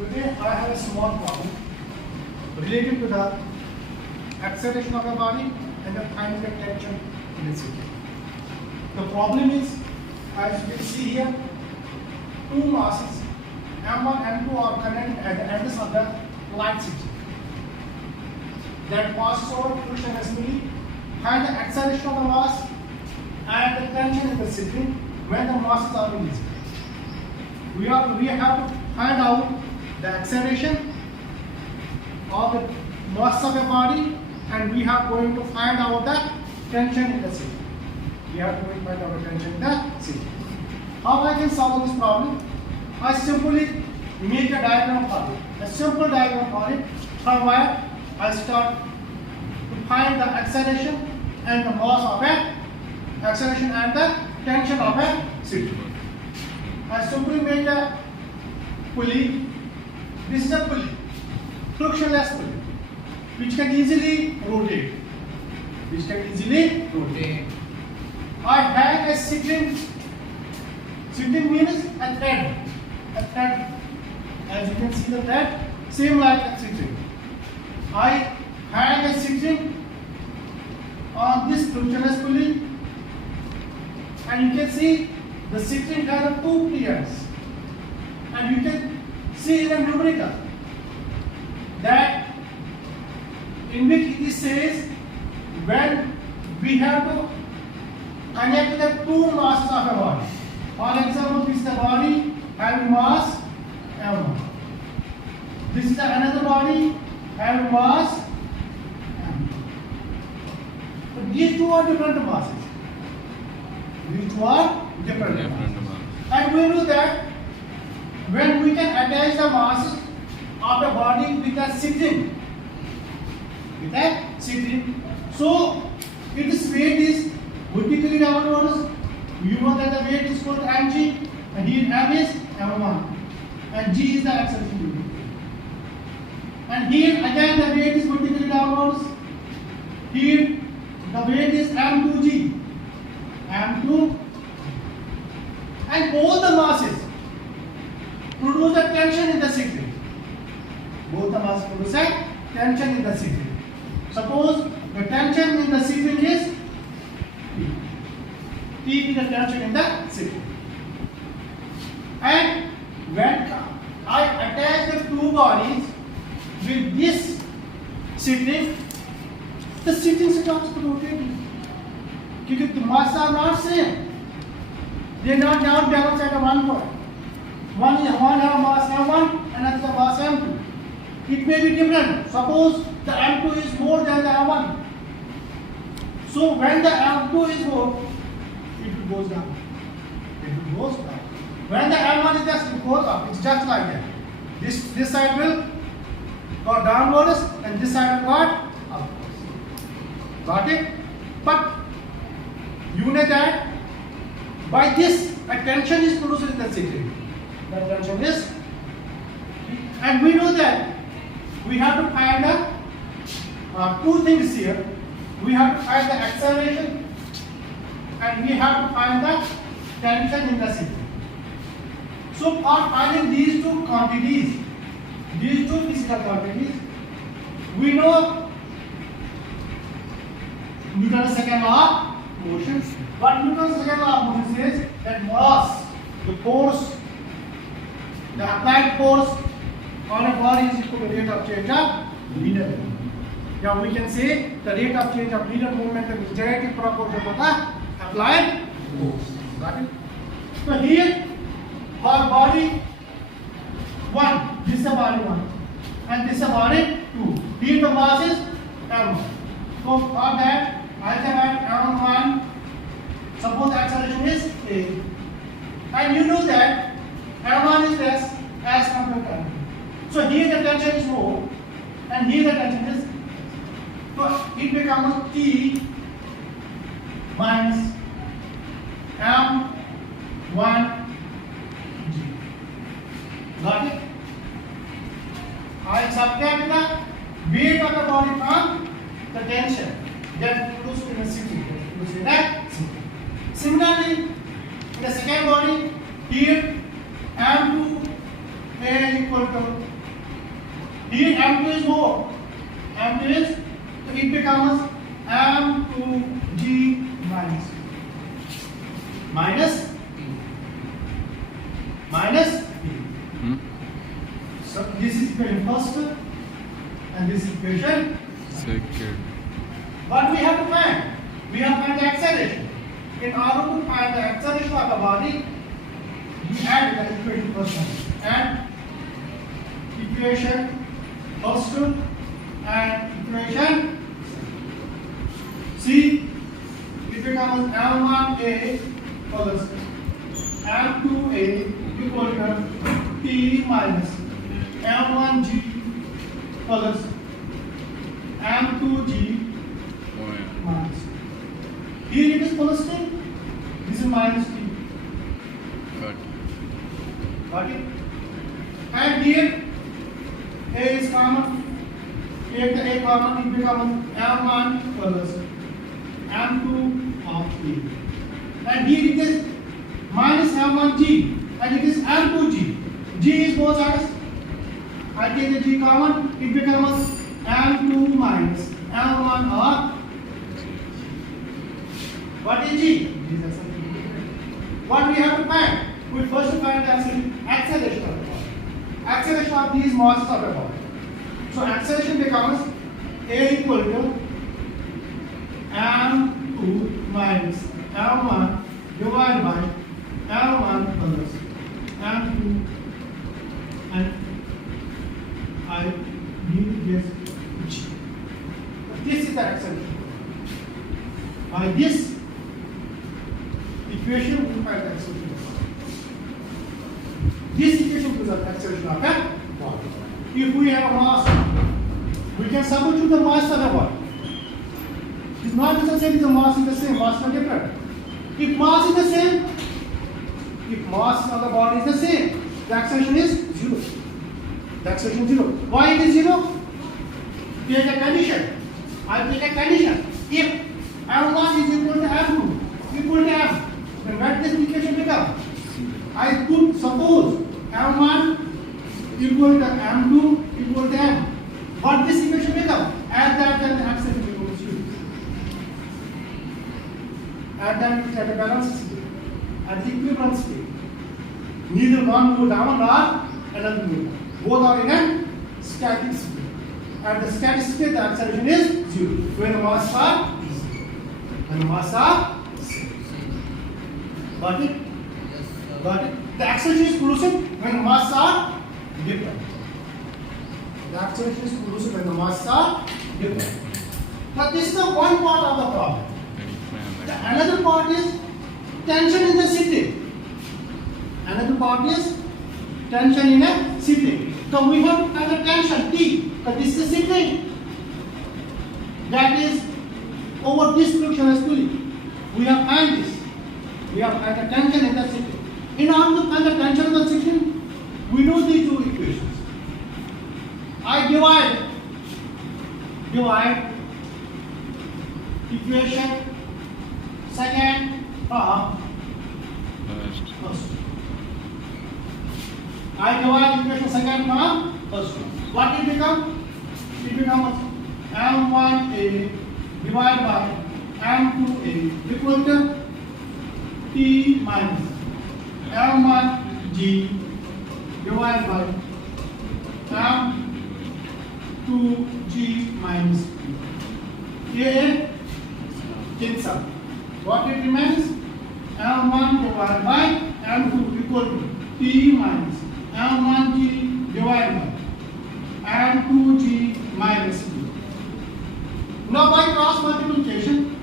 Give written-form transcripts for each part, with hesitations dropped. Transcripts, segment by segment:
Today I have a small problem related to the acceleration of the body and the final tension in the system. The problem is, as you can see here, two masses M1 and M2 are connected at the ends of the light switch that passes over frictionless pulley. Find the acceleration of the mass and the tension in the system when the masses are released. We have to find out the acceleration of the mass of a body, and we are going to find out the tension in the system. We have to find out the tension in the system. How I can solve this problem? I simply make a diagram for it. A simple diagram for it, from where I start to find the acceleration and the mass of a acceleration and the tension of a system. I simply make a pulley. This is a pulley, frictionless pulley, which can easily rotate. I have a string. String means a thread. A thread. As you can see the thread, same like a string. I have a string on this frictionless pulley, and you can see the string has two pairs, and you can see in the numerator that in which it says when we have to connect the two masses of a body. For example, this is the body having mass M1. This is another body having mass M2. So these two are different masses. And we know that when we can attach the masses of the body with a string, so its weight is vertically downwards. You know that the weight is called mg, and here m is m1, and g is the acceleration unit. And here again the weight is vertically downwards. Here the weight is m2g. M2, and both the masses produce a tension in the system. Both the masses produce a tension in the system. Suppose the tension in the system is T. T is the tension in the system. And when I attach the two bodies with this system, the system starts rotating. Because the masses are not same. They are not down balanced at one point. One have mass M1, another mass M2. It may be different. Suppose the M2 is more than the M1. So when the M2 is more, it goes down. When the M1 is just, it goes up. It's just like that. This side will go downwards, and this side will go upwards. Got it? But you know that by this a tension is produced in the system. The tension is, and we know that we have to find the two things here. We have to find the acceleration, and we have to find the tension in the system. So for finding these two quantities, these two physical quantities, we know Newton's second law of motion. What Newton's second law of motion says that mass, the force, the applied force on a body is equal to the rate of change of linear movement. Now we can say the rate of change of linear movement is directly proportional to the applied force. Got it? So here for body 1, this is a body 1, and this is a body 2. Here the mass is M1. So for that I can have M1. Suppose the acceleration is A, and you know that M1 is less as compared to M2. So here the tension is more, and here the tension is less. So it becomes T minus M1 G. Got it? I subtract the weight of the body from the tension that produced in the system. Similarly, in the second body, here M2 A equal to, here M2 is more. M2 is, so it becomes M2G minus P. So this is equation first and this is equation Second. what we have to find? We have to find the acceleration. In order to find the acceleration of the body, we add the equation first and equation first and equation C. It becomes M1A plus M2A equal to P minus M1G plus M2G minus. Here it is plus T, this is minus T. Got it? And here A is common. Take the A common, it becomes M1 plus M2 of T. And here it is minus M1G and it is M2G. G is both sides. I take the G common, it becomes M2 minus M1 of. What is G? What we have to find? We first find the acceleration of the body. Acceleration of these masses of the body. So acceleration becomes A equal to M2 minus M1 divided by M1 plus M2, and I need to guess G. This is the acceleration. By this equation we find the acceleration. This equation gives us acceleration of the body. If we have a mass, we can substitute the mass of the body. It's not the same, the mass is the same, mass is different. If mass is the same, if mass of the body is the same, the acceleration is 0. The acceleration is 0. Why it is 0? Take a condition. I take a condition. If M1 is equal to M2 equal to M, then what this equation become? I could suppose M1 equal to M2 equal to M. What this equation become? Add that and the acceleration becomes 0. Add that at a balance state, at the equivalent state. Neither one move down nor another move down. Both are in a static state. At the static state, the acceleration is 0. When the mass are when the mass are got it? Got it? The acceleration is produced when the mass are different. The acceleration is produced when the mass are different. But this is the one part of the problem. The another part is tension in the sitting. Another part is tension in a sitting. So we have another tension T. But this is sitting. That is over this frictionless pulley. We have find this. We have find the tension in the sitting. In order to find the tension in the sitting, we know these two equations. I divide equation second from first. I divide equation second from first. What it become? It becomes M1A divided by M2A equal to T minus M1G divided by M2G minus P. A cancel. What it remains? M1 divided by M2 equal to P minus M1G divided by M2G minus P. Now by cross multiplication,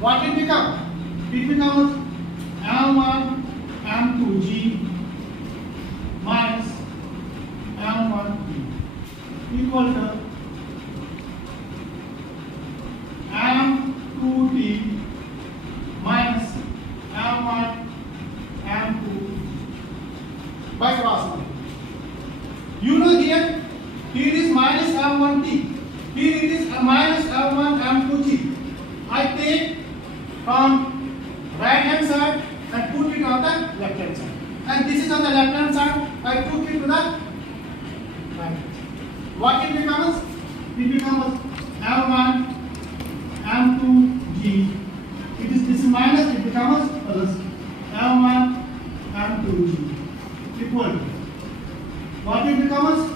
what it becomes? It becomes M1 M2G minus M1P equal to M2T minus M1 M2 by cross multiplication. You know here is minus M1T. Here it is minus M1 M2G. I take from right hand side and put it on the left hand this is on the left hand side. I took it to the right. What it becomes? It becomes M1, M2, G. This is minus, it becomes plus M1, M2, G equal to what it becomes?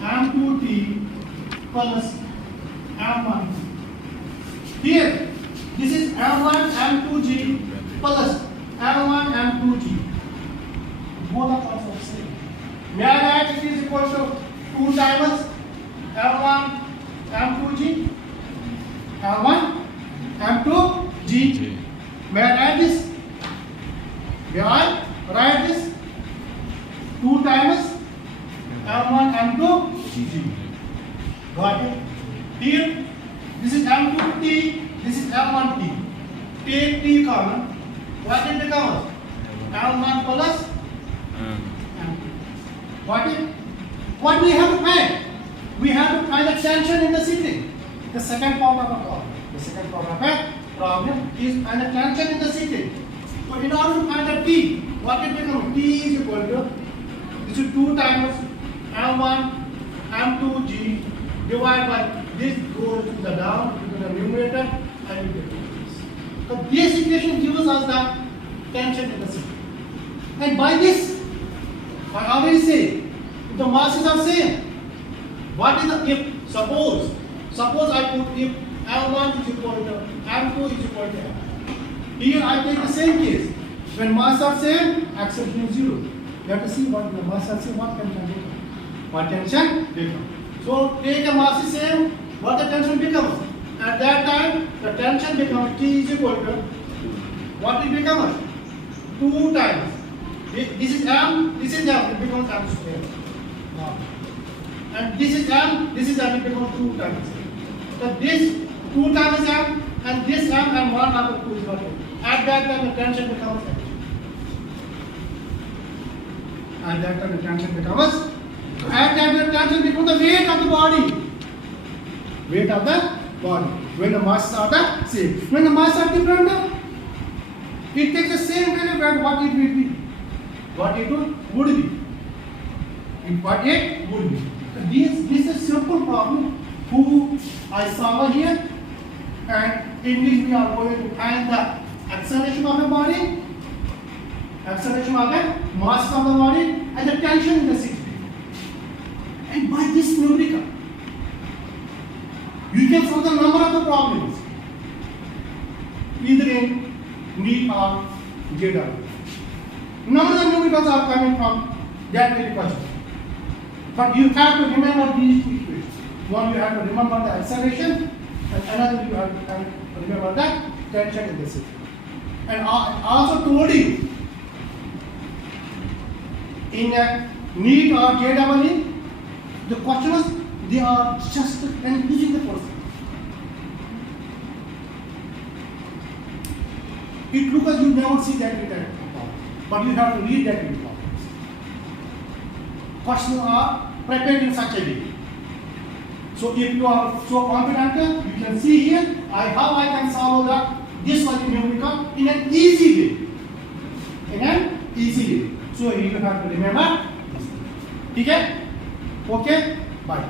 M2T plus M1. Here, this is M1, M2G plus M1, M2G. Both are also same. May I write it is equal to 2 times M1, M2G, M1, M2G. May I write this? May I write this? 2 times M1, M2G. Got it? Here, this is M2T, this is M1T. Take T common. What it becomes? M1 plus M2. Got it? What we have to find? We have to find the tension in the seating. The second part of a problem. The second part of a problem is find the tension in the seating. So in order to find the T, what it becomes? T is equal to, this is 2 times M1, M2G divided by this goes to the down to the numerator and you get this. So this equation gives us the tension in the seating. And by this, I already say, if the masses are same, what is the if? Suppose I put if M1 is equal to M2 is equal to M. Here I take the same case. When masses are same, acceleration is 0. You have to see what the masses are same, what tension becomes. What tension becomes. So take the masses same, what the tension becomes. At that time, the tension becomes T is equal to what it becomes? 2 times. This is M, this is M, it becomes M square. And this is M, it becomes 2 times. So this 2 times M and this M and 1 over 2 is what it is. At that time the tension becomes M. At that time the tension becomes the weight of the body. Weight of the body. When the masses are the same. When the masses are different, it takes the same value but what it will be. What it would be. What it would be. So this is a simple problem who I solve here, and in which we are going to find the acceleration of the body, acceleration of the mass of the body, and the tension in the system. And by this numerical, you can solve the number of the problems, either in NEET or JW. None of the numericals are coming from that very question. But you have to remember these two equations. One, you have to remember the acceleration, and another, you have to remember the tension in the system. And I also told you, in a NEET or JEE, the questions, they are just confusing the person. It looks as you never see that in that problem, but you have to read that in problems. Questions are prepared in such a way. So if you are so confident, you can see here how I can solve this numerical in an easy way. In an easy way. So you have to remember this. Okay? Okay? Bye.